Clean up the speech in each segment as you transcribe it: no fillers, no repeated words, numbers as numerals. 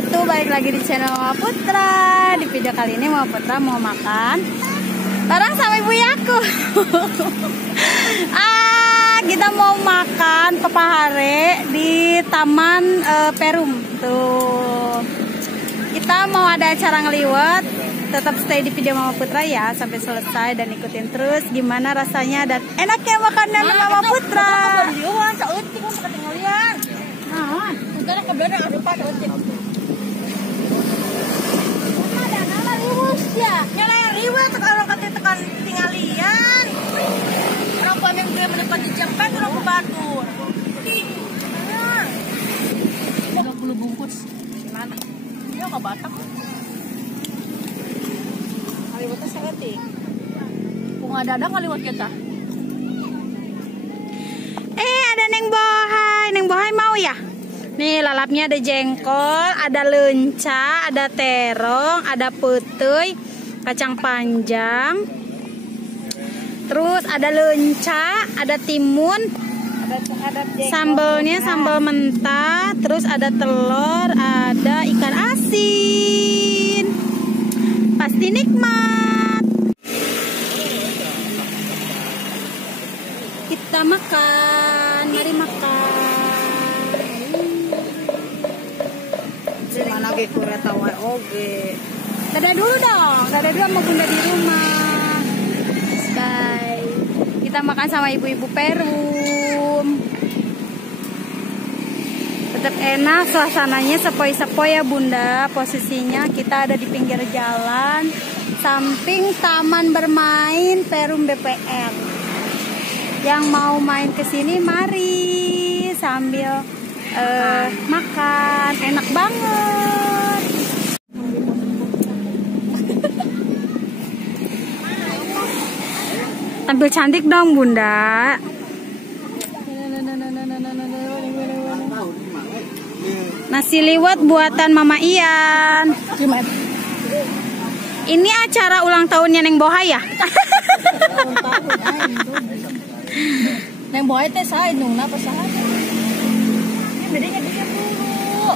wabarakatuh. Balik lagi di channel Mama Putra. Di video kali ini Mama Putra mau makan bareng sama ibu aku. Kita mau makan pepahare di Taman Perum. Tuh. Kita mau ada acara ngeliwat. Tetap stay di video Mama Putra ya sampai selesai dan ikutin terus gimana rasanya dan enaknya makanan Mama Putra. Orang pameng dia menepat di Jempat, orang ke Batur. 30 bungkus. Gimana? Dia ke Batak. Kaliwatnya seketik. Bunga dadang kaliwat kita. Ada Neng Bohai. Neng Bohai mau ya? Nih lalapnya ada jengkol, ada lenca, ada terong, ada putui, kacang panjang. Terus ada lenca, ada timun, ada sambalnya sambal mentah, terus ada telur, ada ikan asin. Pasti nikmat. Kita makan, mari makan. Mana ge kureta wae oge. Dadah dulu dong, dadah dulu sama bunda di rumah. Sky. Kita makan sama ibu-ibu Perum. Tetap enak, suasananya sepoi-sepoi ya bunda. Posisinya kita ada di pinggir jalan, samping taman bermain Perum BPR. Yang mau main ke sini mari sambil makan, enak banget. Tampil cantik dong bunda. Nasi liwet buatan Mama Ian. Ini acara ulang tahunnya Neng Bohai ya? Neng Bohai teh sae nungna apa saha? Bedanya dia dulu.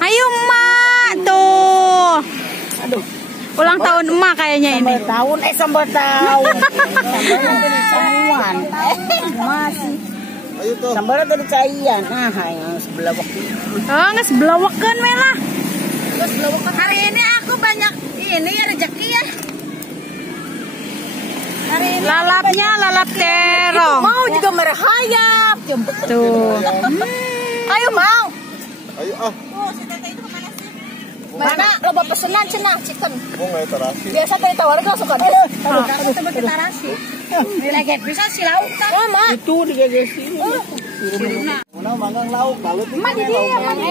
Ayo emak tuh. Aduh. Ulang tahun emak kayaknya ini. Sambar tahun. Sambar masih. Ayo tuh. Sambar tadi caian. Nah, yang sebelah waktu. Oh, nggak sebelawakan melah. Hari ini aku banyak ini ya rezeki ya. Hari ini Lalapnya lalap terong. mau juga merahayap. Tuh. Ayo mau. Ayo Oh, si Tete itu kemana sih? Mana loba pesenan cenah chicken. Oh nggak terasi. Biasa tadi tawarin langsung kan. Aduh, tempat kita rasi. Leget bisa si lauk kan. Mama. Itu digegesin. Mana manggang lauk, kalau tuh Mama di dia, Mama.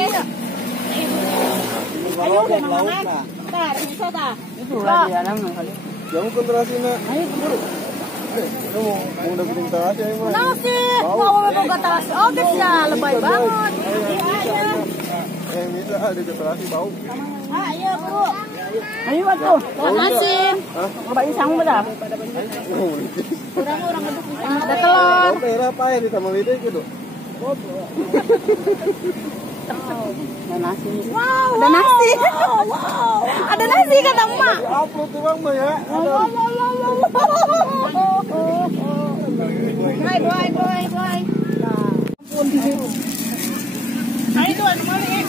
Ayo udah lauk nah. Tar, bisa ta? Itu lagi anak kali. Jangan ke terasi nak. Ayo buru. Kamu mau udah bikin terasi ayo mah. Nasi, mau boga terasi. Oh, bisa lebay banget. Bisa ada ke terasi bau. Ayo, Bu. Ayo waktu. Asin. Coba isang berapa? Kurang Ada telur. Daerah apa yang di Taman Lite gitu? Ada nasi. Wow, ada nasi. Wow. Ada nasi kata emak. Upload tuh bang ya. Boy. Ayo tuan, kemana?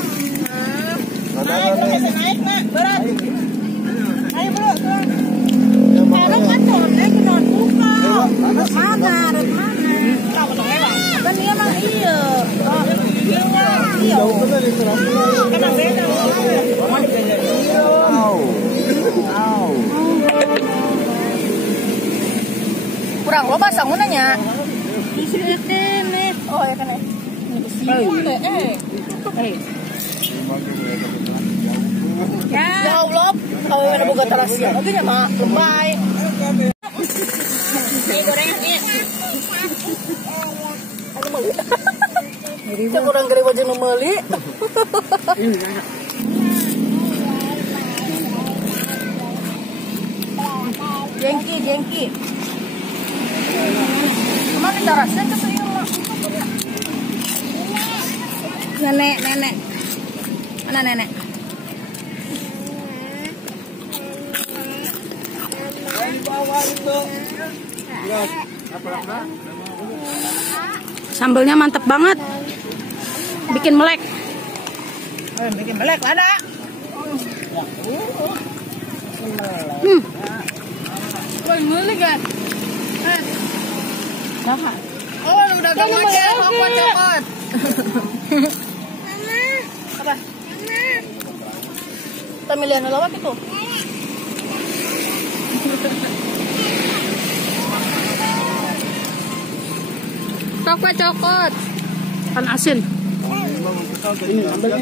Naik nak, berat. Ayo bro, tuan. Sekarang kan non buka. Mana? Kamu dong elang. Kan dia mah iya. Iya. Kan beda. Kurang loba sangunanya. Di sini nih. Oh ya kan ya. Ya Allah, kalau ada boga terasi, oke ya mak, lebay. Ini gorengnya. Anu meli. Cek kurang gede wajah meli. Jengki. Kemana kita rasa? Nenek. Mana nenek? Yang di bawah itu. Ya, apa? Sambelnya mantep banget. Bikin melek. Bikin melek ada. Woi, mulai kan? Nah. Oh, udah gak makan apa cokot. Mama. Apa? Mama. Pemilihan lawak itu. Cokot. Kan asin. Ini ambil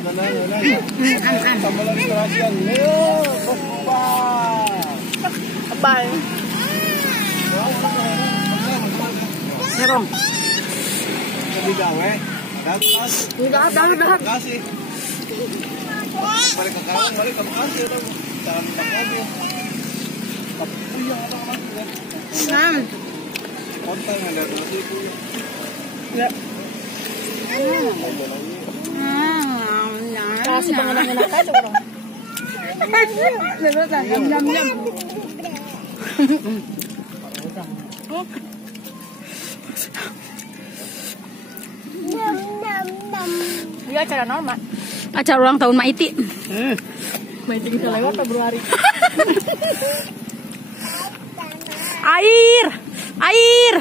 tambah lagi kerasian. Apa? Serong. Lebih gawe. Udah. Kasih. Balik ke kanan, balik ke Bekasi. Jangan minta mobil. Konten ada nasi itu. Ya. Kasih pengen-pengen aja orang. Jam. Iya acara normal. Acara ulang tahun Mak Iti. Meeting bisa lewat Februari. Air.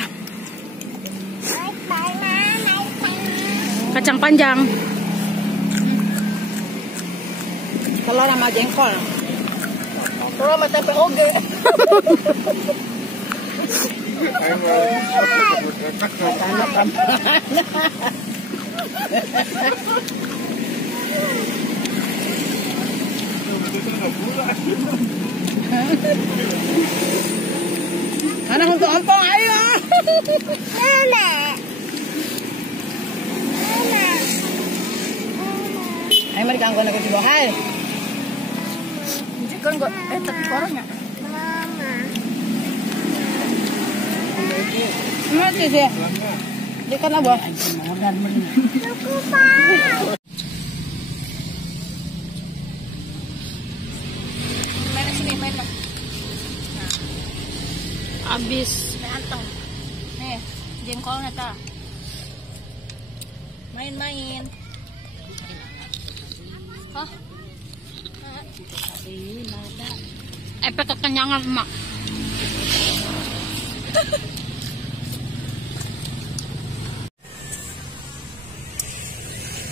Kacang panjang. Telur sama jengkol. Telur sama tempe oge. Anak untuk ompong, ayo. Ayo mari kanggo nak di bawah. Kan kok tapi korongnya. Mati sih. Dia kan apa? Main sini, main lah. Abis. Anteng. Nih, jengkolnya ta. Main-main. Hah? Efek kekenyangan emak.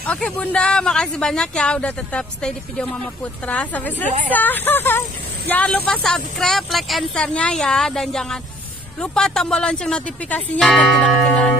Oke Bunda, makasih banyak ya udah tetap stay di video Mama Putra sampai selesai. Jangan lupa subscribe, like, and share-nya ya, dan jangan lupa tombol lonceng notifikasinya agar tidak ketinggalan